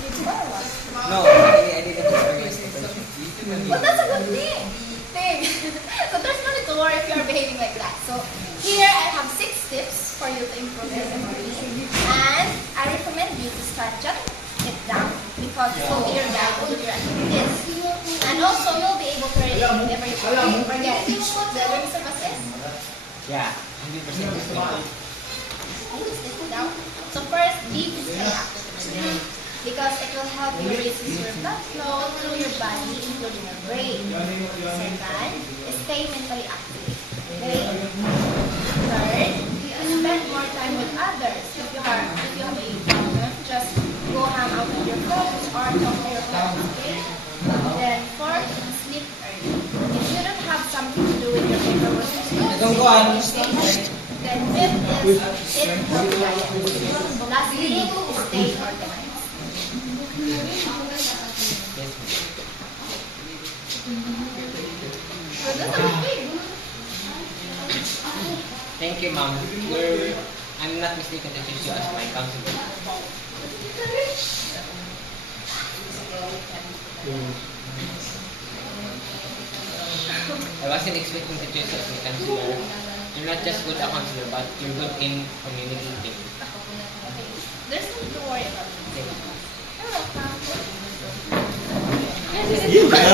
TikTok. No, I didn't experience it. Well, that's a good thing. So there's no need to worry if you are behaving like that. So here I have 6 tips for you to improve your memory. And I recommend you to start jotting it down because it will be your guide to your activities. And also you'll be able to read it whenever you forget. The revision process. Yeah, 100%. Down. So first, be physically active because it will help you increase your blood flow through your body, including your brain. Second, stay mentally active. Okay? Third, spend more time with others. If you have a problem, just go hang out with your friends or talk to your friends. Okay? Then fourth, sleep early. If you don't have something to do with your paperwork, Don't go on. then fifth is eat healthy diet. Lastly, stay organized. So that's a good thing. Thank you, ma'am. I'm not mistaken to choose you as my counselor. I wasn't expecting to choose you as my counselor. You're not just good a counselor, but you're good in communicating. There's nothing to worry about. Thank you. You're welcome.